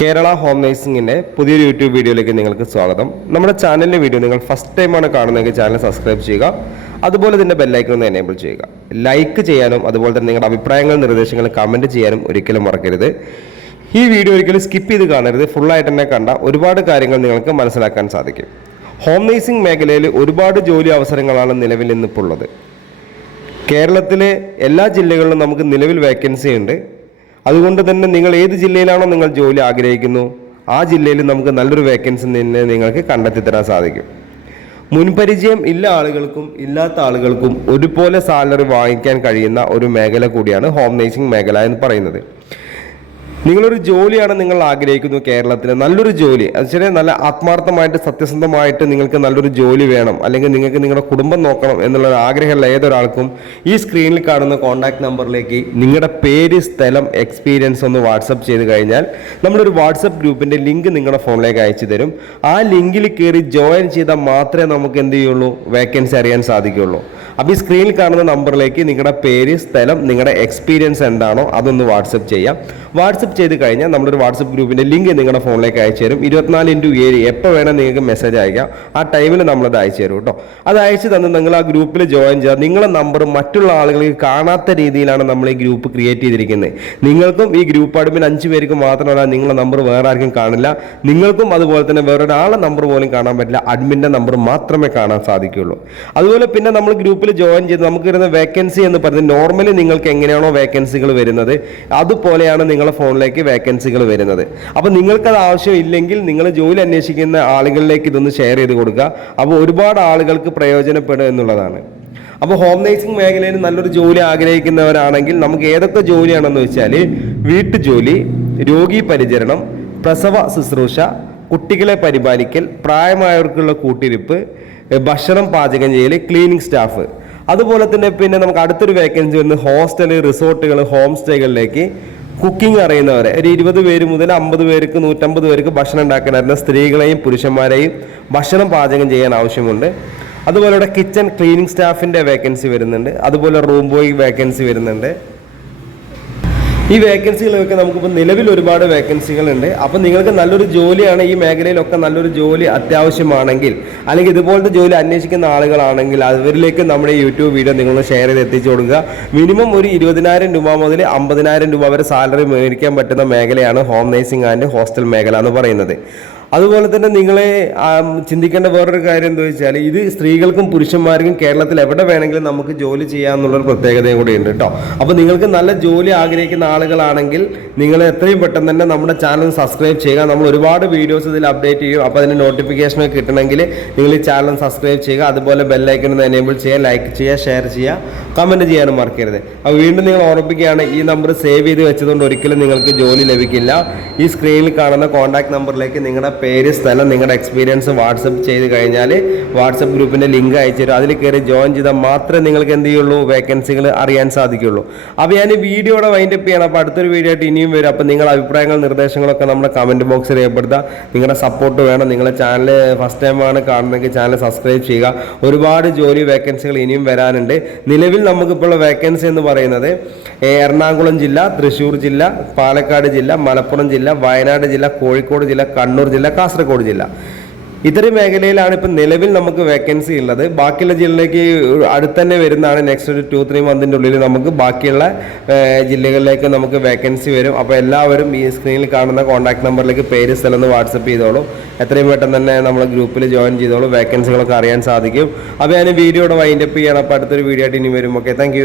Kerala home നേഴ്സിംഗിൻ്റെ പുതിയൊരു YouTube വീഡിയോയിലേക്ക് നിങ്ങൾക്ക് സ്വാഗതം. നമ്മുടെ ചാനലിലെ വീഡിയോ നിങ്ങൾ ഫസ്റ്റ് ടൈമാണ് കാണുന്നതെങ്കിൽ ചാനൽ സബ്സ്ക്രൈബ് ചെയ്യുക. അതുപോലെ തന്നെ ബെല്ലൈക്കൺ ഒന്ന് എനേബിൾ ചെയ്യുക. ലൈക്ക് ചെയ്യാനും അതുപോലെ തന്നെ നിങ്ങളുടെ അഭിപ്രായങ്ങൾ നിർദ്ദേശങ്ങൾ കമൻറ്റ് ചെയ്യാനും ഒരിക്കലും മറക്കരുത്. ഈ വീഡിയോ ഒരിക്കലും സ്കിപ്പ് ചെയ്ത് കാണരുത്. ഫുള്ളായിട്ട് തന്നെ കണ്ട ഒരുപാട് കാര്യങ്ങൾ നിങ്ങൾക്ക് മനസ്സിലാക്കാൻ സാധിക്കും. ഹോം നേഴ്സിംഗ് മേഖലയിൽ ഒരുപാട് ജോലി അവസരങ്ങളാണ് നിലവിൽ ഇന്നിപ്പോൾ ഉള്ളത്. കേരളത്തിലെ എല്ലാ ജില്ലകളിലും നമുക്ക് നിലവിൽ വേക്കൻസി ഉണ്ട്. അതുകൊണ്ട് തന്നെ നിങ്ങൾ ഏത് ജില്ലയിലാണോ നിങ്ങൾ ജോലി ആഗ്രഹിക്കുന്നു ആ ജില്ലയിൽ നമുക്ക് നല്ലൊരു വേക്കൻസി തന്നെ നിങ്ങൾക്ക് കണ്ടെത്തി തരാൻ സാധിക്കും. മുൻപരിചയം ഇല്ല ആളുകൾക്കും ഇല്ലാത്ത ആളുകൾക്കും ഒരുപോലെ സാലറി വാങ്ങിക്കാൻ കഴിയുന്ന ഒരു മേഖല കൂടിയാണ് ഹോം നേഴ്സിംഗ് മേഖല എന്ന് പറയുന്നത്. നിങ്ങളൊരു ജോലിയാണ് നിങ്ങൾ ആഗ്രഹിക്കുന്നു, കേരളത്തിൽ നല്ലൊരു ജോലി, അതുവെച്ചാൽ നല്ല ആത്മാർത്ഥമായിട്ട് സത്യസന്ധമായിട്ട് നിങ്ങൾക്ക് നല്ലൊരു ജോലി വേണം, അല്ലെങ്കിൽ നിങ്ങൾക്ക് നിങ്ങളുടെ കുടുംബം നോക്കണം എന്നുള്ള ആഗ്രഹമുള്ള ഏതൊരാൾക്കും ഈ സ്ക്രീനിൽ കാണുന്ന കോൺടാക്ട് നമ്പറിലേക്ക് നിങ്ങളുടെ പേര്, സ്ഥലം, എക്സ്പീരിയൻസ് ഒന്ന് വാട്സപ്പ് ചെയ്ത് കഴിഞ്ഞാൽ നമ്മളൊരു വാട്സപ്പ് ഗ്രൂപ്പിൻ്റെ ലിങ്ക് നിങ്ങളുടെ ഫോണിലേക്ക് അയച്ചു തരും. ആ ലിങ്കിൽ കയറി ജോയിൻ ചെയ്താൽ മാത്രമേ നമുക്ക് എന്ത് ചെയ്യുള്ളൂ, വേക്കൻസി അറിയാൻ സാധിക്കുകയുള്ളൂ. അപ്പോൾ ഈ സ്ക്രീനിൽ കാണുന്ന നമ്പറിലേക്ക് നിങ്ങളുടെ പേര്, സ്ഥലം, നിങ്ങളുടെ എക്സ്പീരിയൻസ് എന്താണോ അതൊന്ന് വാട്സപ്പ് ചെയ്യാം. വാട്സപ്പ് ചെയ്ത് കഴിഞ്ഞാൽ നമ്മളൊരു വാട്സപ്പ് ഗ്രൂപ്പിൻ്റെ ലിങ്ക് നിങ്ങളുടെ ഫോണിലേക്ക് അയച്ചു തരും. 24x7 എപ്പോൾ വേണം നിങ്ങൾക്ക് മെസ്സേജ് അയക്കാം. ആ ടൈമിൽ നമ്മളത് അയച്ചു തരും കേട്ടോ. അത് അയച്ചു തന്ന് നിങ്ങൾ ആ ഗ്രൂപ്പിൽ ജോയിൻ ചെയ്യുക. നിങ്ങളുടെ നമ്പർ മറ്റുള്ള ആളുകൾക്ക് കാണാത്ത രീതിയിലാണ് നമ്മൾ ഈ ഗ്രൂപ്പ് ക്രിയേറ്റ് ചെയ്തിരിക്കുന്നത്. നിങ്ങൾക്കും ഈ ഗ്രൂപ്പ് അഡ്മിൻ 5 പേർക്ക് മാത്രമല്ല, നിങ്ങളുടെ നമ്പർ വേറെ ആർക്കും കാണില്ല. നിങ്ങൾക്കും അതുപോലെ തന്നെ വേറൊരാളുടെ നമ്പർ പോലും കാണാൻ പറ്റില്ല. അഡ്മിൻ്റെ നമ്പർ മാത്രമേ കാണാൻ സാധിക്കുകയുള്ളൂ. അതുപോലെ പിന്നെ നമ്മൾ ഗ്രൂപ്പിൽ ജോയിൻ ചെയ്ത് നമുക്ക് വരുന്ന വേക്കൻസി എന്ന് പറയുന്നത് നോർമലി നിങ്ങൾക്ക് എങ്ങനെയാണോ വേക്കൻസികൾ വരുന്നത് അതുപോലെയാണ് നിങ്ങളുടെ ഫോണിലേക്ക് വേക്കൻസികൾ വരുന്നത്. അപ്പോൾ നിങ്ങൾക്കത് ആവശ്യമില്ലെങ്കിൽ നിങ്ങൾ ജോലി അന്വേഷിക്കുന്ന ആളുകളിലേക്ക് ഇതൊന്ന് ഷെയർ ചെയ്ത് കൊടുക്കുക. അപ്പോൾ ഒരുപാട് ആളുകൾക്ക് പ്രയോജനപ്പെടും എന്നുള്ളതാണ്. അപ്പോൾ ഹോം നേഴ്സിംഗ് മേഖലയിൽ നല്ലൊരു ജോലി ആഗ്രഹിക്കുന്നവരാണെങ്കിൽ നമുക്ക് ഏതൊക്കെ ജോലിയാണെന്ന് വെച്ചാൽ വീട്ടുജോലി, രോഗി പരിചരണം, പ്രസവ ശുശ്രൂഷ, കുട്ടികളെ പരിപാലിക്കൽ, പ്രായമായവർക്കുള്ള കൂട്ടിരിപ്പ്, ഭക്ഷണം പാചകം ചെയ്യൽ, ക്ലീനിങ് സ്റ്റാഫ്. അതുപോലെ തന്നെ പിന്നെ നമുക്ക് അടുത്തൊരു വേക്കൻസി വരുന്നത് ഹോസ്റ്റൽ, റിസോർട്ടുകൾ, ഹോം സ്റ്റേകളിലേക്ക് കുക്കിംഗ് അറിയുന്നവരെ ഒരു 20 പേര് മുതൽ 50 പേർക്ക് 150 പേർക്ക് ഭക്ഷണം ഉണ്ടാക്കാനായിരുന്ന സ്ത്രീകളെയും പുരുഷന്മാരെയും ഭക്ഷണം പാചകം ചെയ്യാൻ ആവശ്യമുണ്ട്. അതുപോലെ ഇവിടെ കിച്ചൺ ക്ലീനിങ് സ്റ്റാഫിൻ്റെ വേക്കൻസി വരുന്നുണ്ട്. അതുപോലെ റൂം ബോയ് വേക്കൻസി വരുന്നുണ്ട്. ഈ വേക്കൻസികളൊക്കെ നമുക്കിപ്പോൾ നിലവിൽ ഒരുപാട് വേക്കൻസികളുണ്ട്. അപ്പോൾ നിങ്ങൾക്ക് നല്ലൊരു ജോലിയാണ് ഈ മേഖലയിലൊക്കെ നല്ലൊരു ജോലി അത്യാവശ്യമാണെങ്കിൽ, അല്ലെങ്കിൽ ഇതുപോലത്തെ ജോലി അന്വേഷിക്കുന്ന ആളുകളാണെങ്കിൽ അവരിലേക്ക് നമ്മുടെ യൂട്യൂബ് വീഡിയോ നിങ്ങൾ ഷെയർ ചെയ്ത് എത്തിച്ചു കൊടുക്കുക. മിനിമം ഒരു 20,000 രൂപ മുതൽ 50,000 രൂപ വരെ സാലറി മേടിക്കാൻ പറ്റുന്ന മേഖലയാണ് ഹോം നേഴ്സിംഗ് ആൻഡ് ഹോസ്റ്റൽ മേഖല എന്ന് പറയുന്നത്. അതുപോലെ തന്നെ നിങ്ങളെ ചിന്തിക്കേണ്ട വേറൊരു കാര്യം എന്താ വെച്ചാൽ ഇത് സ്ത്രീകൾക്കും പുരുഷന്മാർക്കും കേരളത്തിൽ എവിടെ വേണമെങ്കിലും നമുക്ക് ജോലി ചെയ്യാമെന്നുള്ളൊരു പ്രത്യേകതയും കൂടി ഉണ്ട് കേട്ടോ. അപ്പോൾ നിങ്ങൾക്ക് നല്ല ജോലി ആഗ്രഹിക്കുന്ന ആളുകളാണെങ്കിൽ നിങ്ങൾ എത്രയും പെട്ടെന്ന് തന്നെ നമ്മുടെ ചാനൽ സബ്സ്ക്രൈബ് ചെയ്യുക. നമ്മൾ ഒരുപാട് വീഡിയോസ് ഇതിൽ അപ്ഡേറ്റ് ചെയ്യും. അപ്പോൾ അതിന് നോട്ടിഫിക്കേഷനൊക്കെ കിട്ടണമെങ്കിൽ നിങ്ങൾ ഈ ചാനൽ സബ്സ്ക്രൈബ് ചെയ്യുക. അതുപോലെ ബെല്ലൈക്കൺ ഒന്ന് എനേബിൾ ചെയ്യുക, ലൈക്ക് ചെയ്യുക, ഷെയർ ചെയ്യുക, കമൻറ്റ് ചെയ്യാനും മറക്കരുത്. അപ്പോൾ വീണ്ടും നിങ്ങൾ ഓർമ്മിപ്പിക്കുകയാണ്, ഈ നമ്പർ സേവ് ചെയ്ത് വെച്ചതുകൊണ്ട് ഒരിക്കലും നിങ്ങൾക്ക് ജോലി ലഭിക്കില്ല. ഈ സ്ക്രീനിൽ കാണുന്ന കോൺടാക്ട് നമ്പറിലേക്ക് നിങ്ങളുടെ പേര്, സ്ഥലം, നിങ്ങളുടെ എക്സ്പീരിയൻസ് വാട്സപ്പ് ചെയ്ത് കഴിഞ്ഞാൽ വാട്സപ്പ് ഗ്രൂപ്പിൻ്റെ ലിങ്ക് അയച്ചു തരും. അതിൽ കയറി ജോയിൻ ചെയ്താൽ മാത്രമേ നിങ്ങൾക്ക് എന്ത് ചെയ്യുള്ളൂ, വേക്കൻസികൾ അറിയാൻ സാധിക്കുള്ളൂ. അപ്പോൾ ഞാൻ ഈ വീഡിയോയുടെ വൈൻഡപ്പ് ചെയ്യണം. അപ്പോൾ അടുത്തൊരു വീഡിയോ ആയിട്ട് ഇനിയും വരും. അപ്പോൾ നിങ്ങളുടെ അഭിപ്രായങ്ങൾ, നിർദ്ദേശങ്ങളൊക്കെ നമ്മുടെ കമൻറ്റ് ബോക്സിൽ രേഖപ്പെടുത്തുക. നിങ്ങളുടെ സപ്പോർട്ട് വേണം. നിങ്ങളുടെ ചാനൽ ഫസ്റ്റ് ടൈമാണ് കാണുന്നതെങ്കിൽ ചാനൽ സബ്സ്ക്രൈബ് ചെയ്യുക. ഒരുപാട് ജോലി വേക്കൻസികൾ ഇനിയും വരാനുണ്ട്. നിലവിൽ നമുക്കിപ്പോൾ വേക്കൻസി എന്ന് പറയുന്നത് എറണാകുളം ജില്ല, തൃശ്ശൂർ ജില്ല, പാലക്കാട് ജില്ല, മലപ്പുറം ജില്ല, വയനാട് ജില്ല, കോഴിക്കോട് ജില്ല, കണ്ണൂർ ജില്ല, കാസർഗോഡ് ജില്ല, ഇത്തരം മേഖലയിലാണ് ഇപ്പം നിലവിൽ നമുക്ക് വേക്കൻസി ഉള്ളത്. ബാക്കിയുള്ള ജില്ലയിലേക്ക് അടുത്തന്നെ വരുന്നതാണ്. നെക്സ്റ്റ് ഒരു 2-3 മന്തിൻ്റെ ഉള്ളിൽ നമുക്ക് ബാക്കിയുള്ള ജില്ലകളിലേക്ക് നമുക്ക് വേക്കൻസി വരും. അപ്പോൾ എല്ലാവരും ഈ സ്ക്രീനിൽ കാണുന്ന കോൺടാക്ട് നമ്പറിലേക്ക് പേര്, സ്ഥലം വാട്സപ്പ് ചെയ്തോളൂ. എത്രയും പെട്ടെന്ന് തന്നെ നമ്മൾ ഗ്രൂപ്പിൽ ജോയിൻ ചെയ്തോളൂ. വേക്കൻസികളൊക്കെ അറിയാൻ സാധിക്കും. അപ്പോൾ ഞാൻ വീഡിയോയുടെ വൈൻഡപ്പ് ചെയ്യണം. അപ്പോൾ അടുത്തൊരു വീഡിയോ ആയിട്ട് ഇനി വരും. Okay, thank